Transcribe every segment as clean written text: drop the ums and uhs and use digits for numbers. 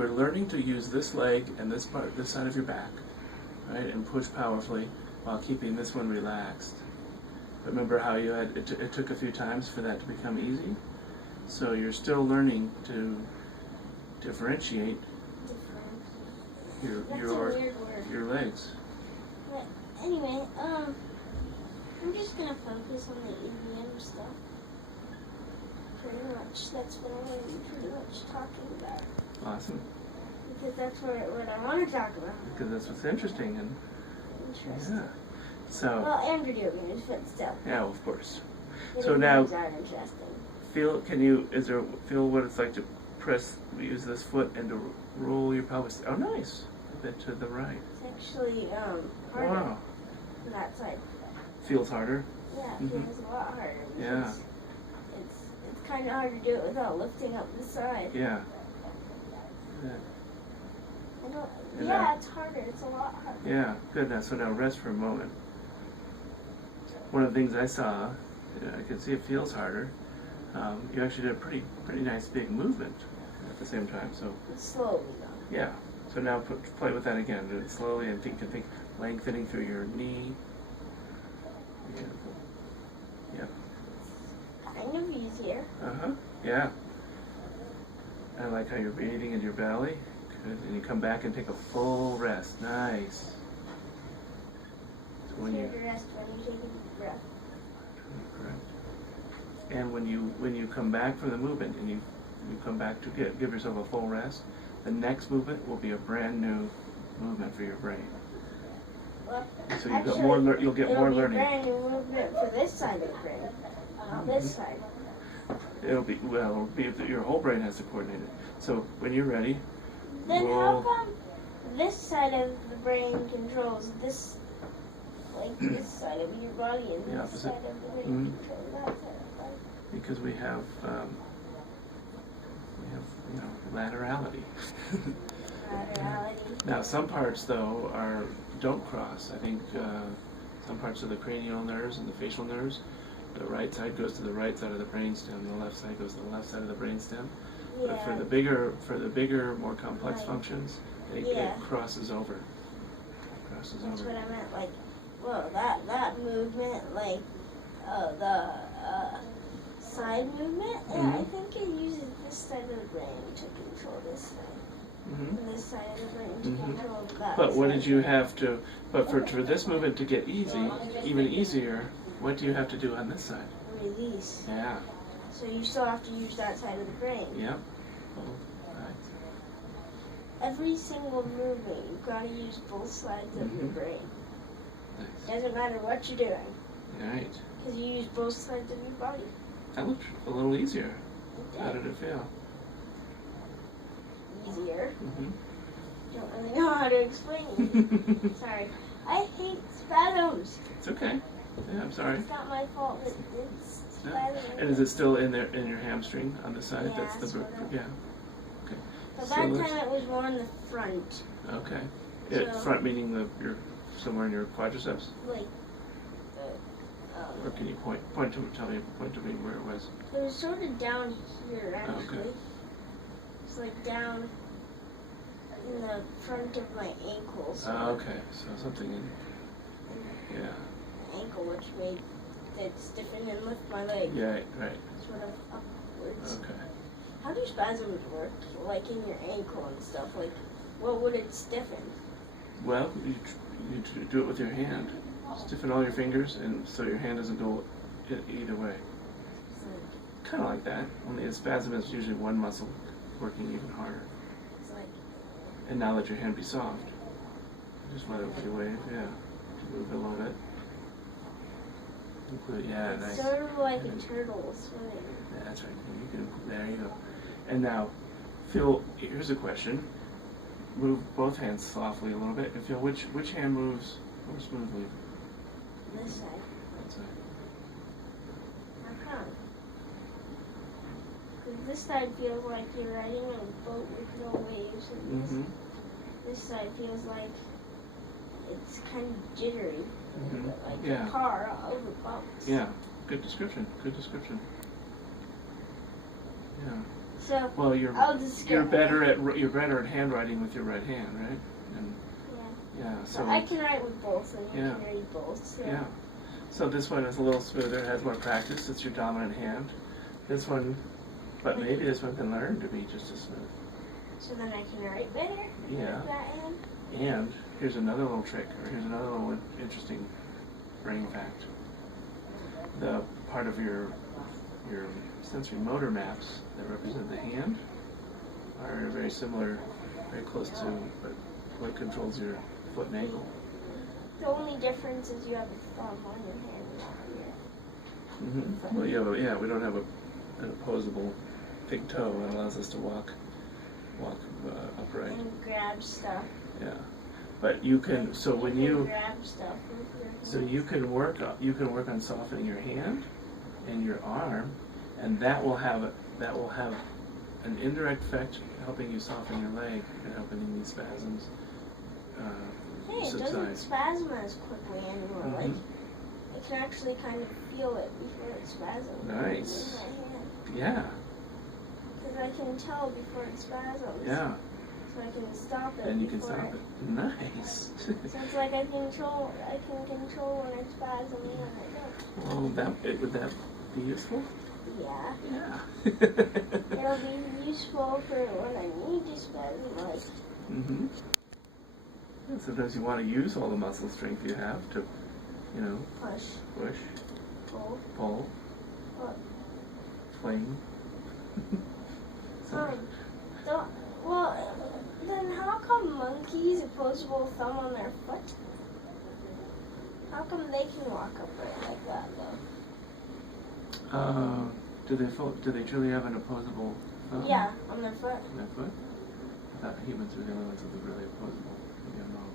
We're learning to use this leg and this part, this side of your back, right, and push powerfully while keeping this one relaxed. Remember how you had it took a few times for that to become easy? So you're still learning to differentiate your legs. But anyway, I'm just gonna focus on the EDM stuff. Pretty much, that's what I'm gonna be pretty much talking about. Awesome. Because that's what I want to talk about. Because that's what's interesting and Interesting. yeah. So. Well, and video games, but still. Yeah, well, of course. Video So now, games aren't interesting. feel what it's like to use this foot and to roll your pelvis? Oh, nice. A bit to the right. It's actually harder. Wow. On that side. Feels harder? Yeah, it feels a lot harder. Yeah. It's kind of hard to do it without lifting up the side. Yeah. Yeah, it's harder. It's a lot harder. Yeah, good. So now rest for a moment. One of the things I saw, I can see it feels harder. You actually did a pretty nice big movement at the same time. So It's slowly though. yeah. So now play with that again. Do it slowly and think lengthening through your knee. Yeah. Kind of easier. Yeah. I like how you're breathing in your belly. Good. And you come back and take a full rest. Nice. So when you rest when you take a deep breath. Correct. And when you come back from the movement and you come back to give yourself a full rest, the next movement will be a brand new movement for your brain. Well, So you'll get more learning. It'll be a brand new movement for this side of the brain, not this side. It'll be your whole brain has to coordinate it. So when you're ready, then how come this side of the brain controls this, like this side of your body, and The this opposite. side of the brain controls that side of the body? because we have laterality. Laterality. Now some parts though don't cross. I think some parts of the cranial nerves and the facial nerves, the right side goes to the right side of the brainstem, the left side goes to the left side of the brainstem. Yeah. But for the bigger, more complex functions, it crosses over. That's what I meant. Like, well, that movement, like the side movement, I think it uses this side of the brain to control this side. And this side of the brain to control that. But what did you have to? But for this movement to get even easier, what do you have to do on this side? Release. Yeah. So you still have to use that side of the brain. Yep. Right. Every single movement, you've got to use both sides of your brain. Nice. Doesn't matter what you're doing. Right. Because you use both sides of your body. That looked a little easier. How did it feel? Easier. Don't really know how to explain it. Sorry. I hate spasms. It's okay. Yeah, I'm sorry. It's not my fault. It's spasms. And is it still in your hamstring on the side? Yeah, That's the sort of. yeah. Okay. But that time it was more in the front. Okay. So, Front meaning you're somewhere in your quadriceps. Like. Or can you point to me where it was? It was sort of down here actually. Okay. It's like down in the front of my ankles. Okay, so something in Ankle, which made it stiffen and lift my leg. Yeah, right. Sort of upwards. Okay. How do spasms work? Like in your ankle and stuff? Like, what would it stiffen? Well, you do it with your hand. Stiffen all your fingers, and so your hand doesn't go either way. Kind of like that. Only a spasm is usually one muscle working even harder. It's like. And now let your hand be soft. Just let it wave. Yeah. Move it a little bit. Yeah, It's nice. sort of like a turtle swimming. Yeah, that's right. There you go. And now, here's a question. Move both hands softly a little bit and feel which hand moves more smoothly. This side. That side. How come? Because this side feels like you're riding a boat with no waves, and this side feels like it's kind of jittery, like a car over bumps. Yeah, good description. Yeah. So Well, I'll just you're better at handwriting with your right hand, right? And yeah. So I can write with both, and you Yeah. can read both. So. yeah. So this one is a little smoother. It has more practice. It's your dominant hand. This one, but maybe this one can learn to be just as smooth. So then I can write better. Yeah. With that hand. And here's another little trick, or here's another little interesting brain fact. The part of your sensory motor maps that represent the hand are very similar, very close to what controls your foot and ankle. The only difference is you have a thumb on your hand, not here. Mm-hmm. Well, we don't have an opposable big toe that allows us to walk upright. And grab stuff. Yeah, but you can. So when you grab stuff with your hand. So you can work on softening your hand and your arm, and that will have an indirect effect helping you soften your leg and helping these spasms Hey, it subside. doesn't spasm as quickly anymore. Mm-hmm. Like, I can actually kind of feel it before it spasms. Nice. In my hand. Yeah. Because I can tell before it spasms. Yeah. So I can stop it. And you can stop it. Nice. So it's like I can control when I spasm and when I don't. Well, would that be useful? Yeah. Yeah. It'll be useful for when I need to spasm, like. Mm-hmm. And sometimes you want to use all the muscle strength you have to, Push. Pull, What? fling. Well, then how come monkeys opposable thumb on their foot? How come they can walk upright like that though? Do they truly have an opposable thumb? Yeah, on their foot. On their foot? I thought humans were the only ones with a really opposable. Maybe I'm wrong.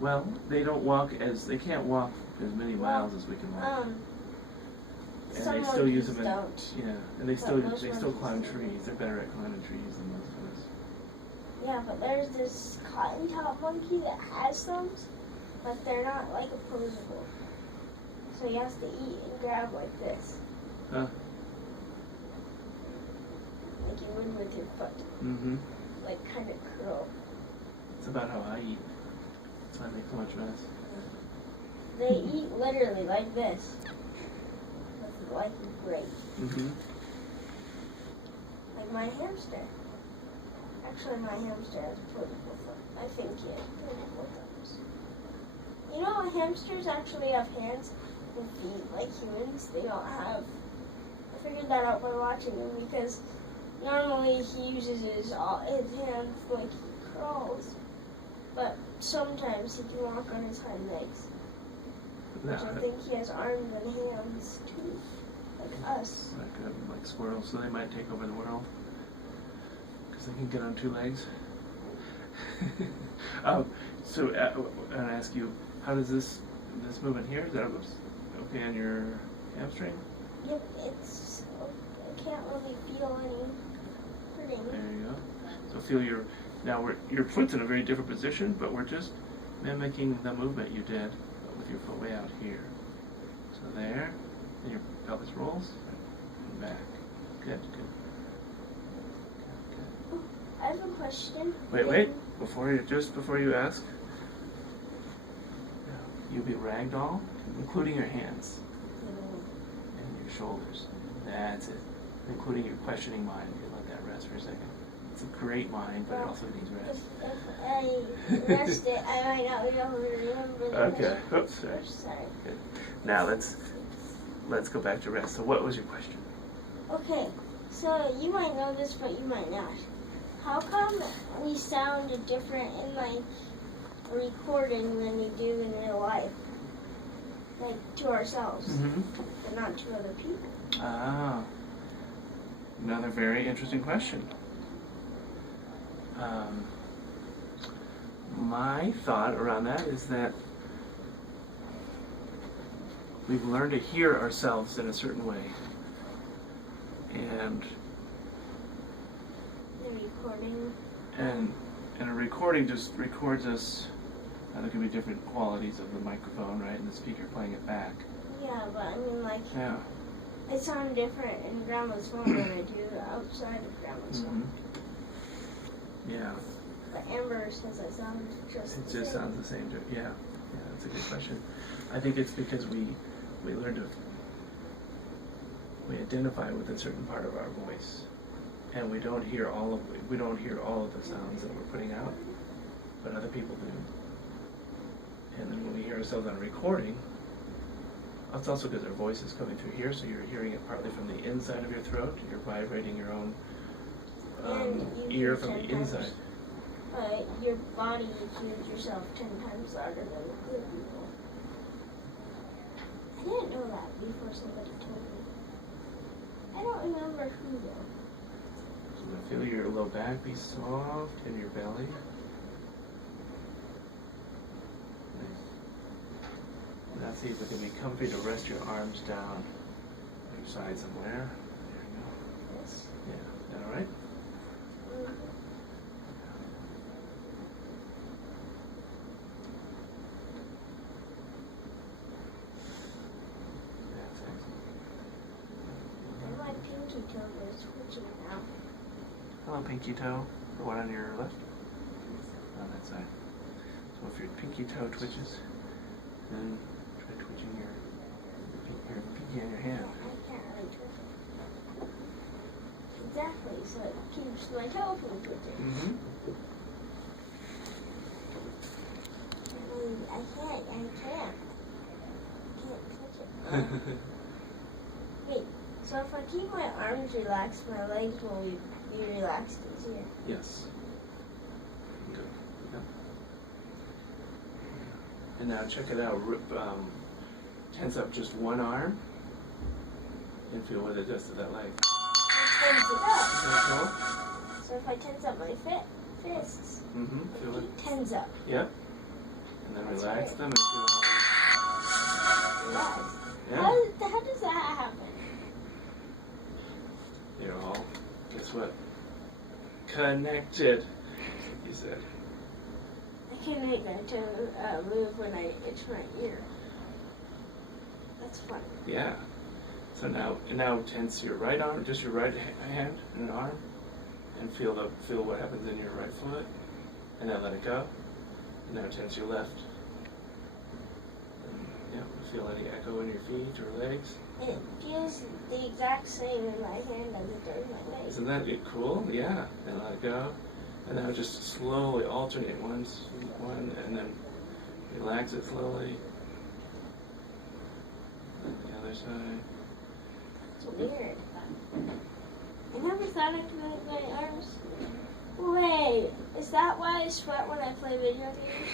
Well, they can't walk as many miles as we can walk. And Some they still use monkeys them don't. Yeah, and they But still most climb monkeys do. trees. They're better at climbing trees than most of us. Yeah, but there's this cotton-top monkey that has thumbs, but they're not like opposable. So he has to eat and grab like this. Huh? Like you would with your foot. Mm-hmm. Like kind of curl. It's about how I eat. That's why I make so much mess. They eat literally like this. Like a grape. Mm-hmm. Like my hamster. Actually, my hamster has opposable thumbs. I think he has opposable thumbs. You know, hamsters actually have hands and feet like humans. They don't have. I figured that out by watching him because normally he uses his hands like he crawls, but sometimes he can walk on his hind legs. Which I think he has arms and hands too, like us. Like squirrels, so they might take over the world because they can get on two legs. So I want to ask you, how does this movement here, is that okay on your hamstring? Yep, I can't really feel any hurting. There you go. So feel your foot's in a very different position, but we're just mimicking the movement you did with your foot way out here. So there, and your pelvis rolls, and back. Good. I have a question. Wait. Before you ask, you'll be ragdoll, including your hands and your shoulders. That's it. Including your questioning mind. You let that rest for a second. It's a great mind, but it also needs rest. If I rest it, I might not be able to remember the Okay. Oops, sorry. Sorry. Good. Now let's go back to rest. So what was your question? Okay, so you might know this, but you might not. How come we sound different in like a recording than we do in real life? Like to ourselves, but not to other people. Ah, another very interesting question. My thought around that is that we've learned to hear ourselves in a certain way. And a recording just records us. There can be different qualities of the microphone, right, and the speaker playing it back. Yeah, but I mean, like, Yeah. I sound different in Grandma's phone than I do outside of Grandma's phone. Yeah. But Amber says I sound just It the just same. sounds the same to yeah. Yeah, that's a good question. I think it's because we learn to we identify with a certain part of our voice, and we don't hear all of the sounds that we're putting out, but other people do. And then when we hear ourselves on a recording, it's also because our voice is coming through here, so you're hearing it partly from the inside of your throat. You're vibrating your own ear from the inside. But your body hears yourself 10 times louder than other people. I didn't know that before somebody told me. I don't remember who though. So feel your low back be soft in your belly. Nice. Now see if it can be comfy to rest your arms down on your side somewhere. There you go. This. Yeah, is that alright? My pinky toe is twitching now. Hello, pinky toe. The one on your left? On that side. So if your pinky toe twitches, then try twitching your pinky on your hand. I can't really twitch it. Exactly, so it keeps my toe from twitching. I can't touch it. Wait, so if I keep my arms relaxed, my legs will be relaxed easier. Yes. Good. Yeah. And now check it out. Tense up just one arm and feel what it does to that leg. It tense it up. Is that cool? So if I tense up my fists, Feel it. it tense up. Yep. And then That's relax right. them and feel Relax. Yeah. How does that happen? You're all, guess what? Connected, you said. I can make my toe move when I itch my ear. That's fun. Yeah. So now tense your right arm, just your right hand and arm, and feel what happens in your right foot, and then let it go. And now tense your left. And, yeah, feel any echo in your feet or legs. It feels the exact same in my hand as it does in my leg. Isn't that cool? Yeah. And let it go. And now just slowly alternate one, and then relax it slowly. And the other side. It's weird. I never thought I could move my arms. Wait, is that why I sweat when I play video games?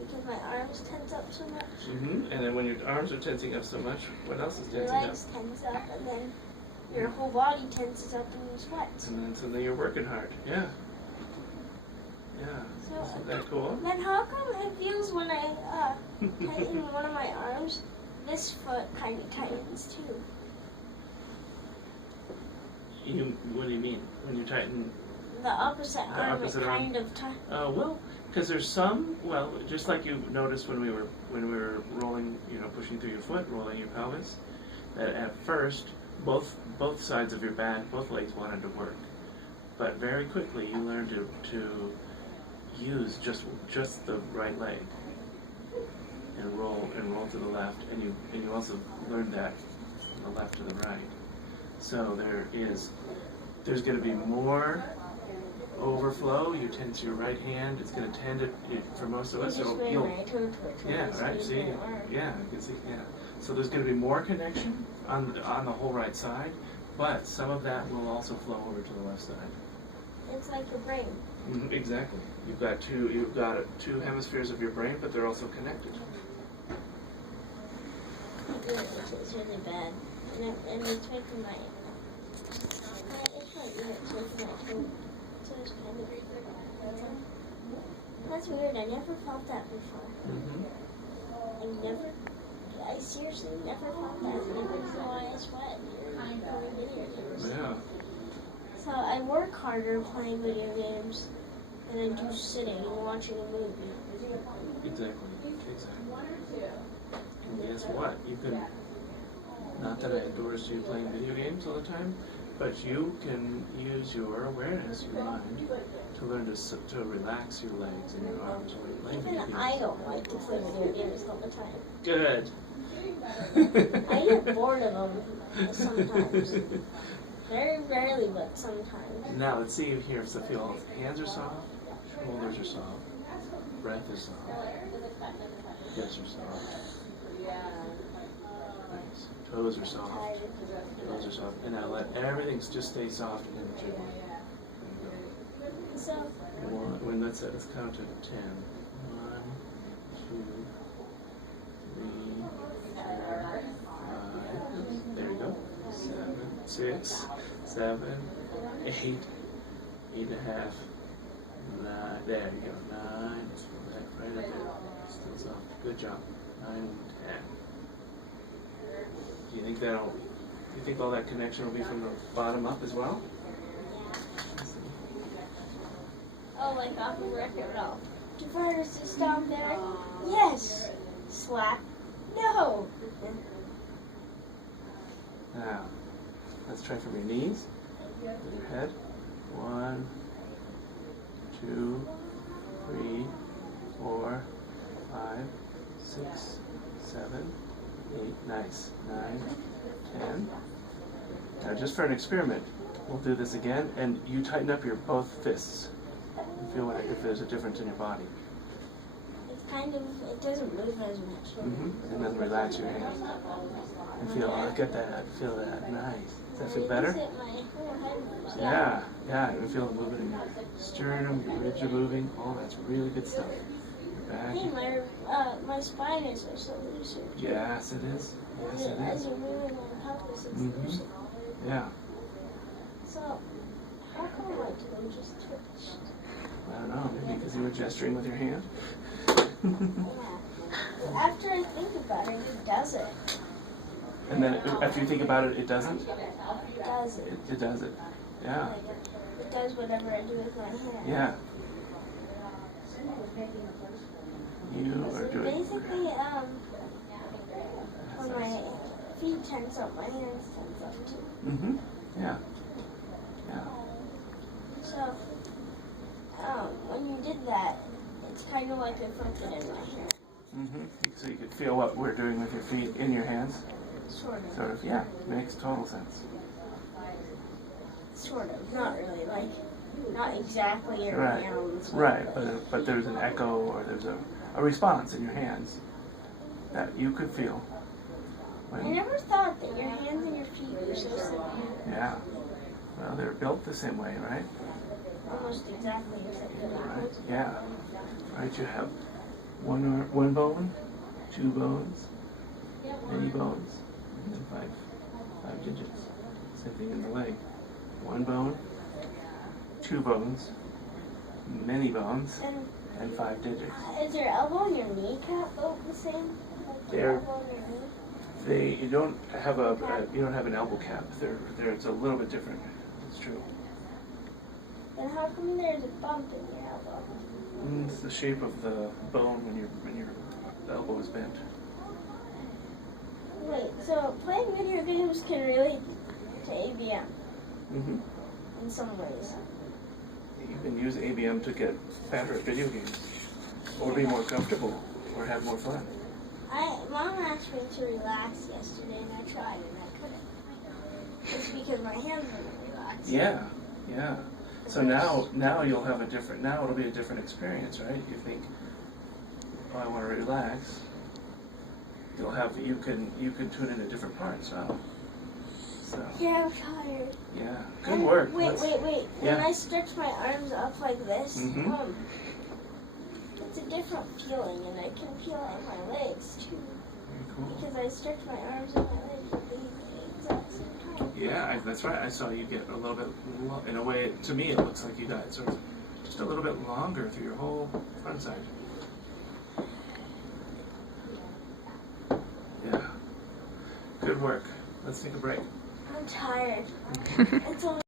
Because my arms tense up so much? And then when your arms are tensing up so much, what else is Your tensing up? legs tense up, and then your whole body tenses up and you sweat. And then suddenly you're working hard. Yeah. Yeah. So, Isn't that cool? then how come it feels when I tighten one of my arms, this foot kind of tightens too? What do you mean? When you tighten? The opposite arm, opposite it arm? kind of tightens. Well, because there's some. Well, just like you noticed when we were rolling, pushing through your foot, rolling your pelvis. That at first, both sides of your back, both legs wanted to work, but very quickly you learned to use just the right leg and roll to the left, and you also learned that from the left to the right. So there's going to be more overflow. You tense your right hand. It's going to tend to, for most of us, yeah, right. See, yeah, you can see, yeah. So there's going to be more connection on the whole right side, but some of that will also flow over to the left side. It's like your brain. Exactly. You've got two hemispheres of your brain, but they're also connected. It's really bad, and it's making my ear making my toe. So it's kind of that's weird. I never felt that before. I seriously never felt that. Maybe that's why I sweat during video games. Yeah. So I work harder playing video games than I do sitting and watching a movie. Exactly. And guess what? Not that I endorse you playing video games all the time, but you can use your awareness, your mind, to learn to relax your legs and your arms while you're playing video Even games. I don't like to play video games all the time. Good. I get bored of them sometimes. Very rarely, but sometimes. Now let's see here if the feel. Hands are soft, shoulders are soft, breath is soft, hips are soft. Nice. Toes are soft. Toes are soft. And now let everything just stay soft and gentle. So, Let's count to 10. 1, 2, 3, 4, 5. There you go. 7, 6, 7, 8, 8.5, 9. There you go. 9. Right up there. Still soft. Good job. 9, 10. Do you think all that connection will be from the bottom up as well? oh, like off the record, no. Do viruses down there? Yes. Slap. No. Now, let's try from your knees, with your head. 1, 2, 3, 4, 5, 6, 7, 8. Nice. 9, 10. Now, just for an experiment, we'll do this again, and you tighten up your both fists. And feel if there's a difference in your body. It's kind of, it doesn't move as much. And then relax your hands. And feel, get that, feel that. Nice. Does that feel better? My whole head moves. Yeah. You feel it moving in your sternum, your ribs are moving. Oh, that's really good stuff. Your back. Hey, my spine is also looser. Yes, it is. Yes, it As is. you're moving my pelvis, it's looser. Yeah. So, how come my toe just twitched? I don't know, maybe because you were gesturing with your hand. Yeah. After I think about it, it doesn't. And then after you think about it, it doesn't? It doesn't. It does it. Yeah. It does whatever I do with my hand. Yeah. You are doing Basically, when my feet tense up, my hands tense up too. Yeah. Yeah. So, when you did that, it's kind of like it felt it in my hand. So you could feel what we're doing with your feet in your hands? Sort of. Sort of, yeah. Makes total sense. Sort of. Not really. Like, not exactly your Right. hands. Right, but there's an echo or there's a response in your hands that you could feel. I never thought that your hands and your feet were so similar. Yeah. Well, they're built the same way, right? Almost exactly except for that. Right. Yeah. Right. You have one bone, 2 bones, many bones, and then 5 digits. Same thing in the leg. 1 bone, 2 bones, many bones, and 5 digits. Is your elbow and your kneecap both the same? Like your They're- elbow and your knee? You don't have an elbow cap. It's a little bit different. It's true. Then how come there's a bump in your elbow? It's the shape of the bone when your elbow is bent. Wait, so playing video games can relate to ABM in some ways. You can use ABM to get better at video games, or be more comfortable, or have more fun. Mom asked me to relax yesterday, and I tried, and I couldn't. It's because my hands wouldn't relax. Yeah. So now you'll have now it'll be a different experience, right? You think, oh, I want to relax. You can tune into different parts, huh? So. Yeah, I'm tired. Yeah. Good work. Wait. Yeah. When I stretch my arms up like this, it's a different feeling, and I can feel it in my legs too. Very cool. Because I stretch my arms and my legs at the exact same time. Yeah, that's right. I saw you get a little bit, in a way, to me it looks like you got sort of just a little bit longer through your whole front side. Yeah. Good work. Let's take a break. I'm tired. It's only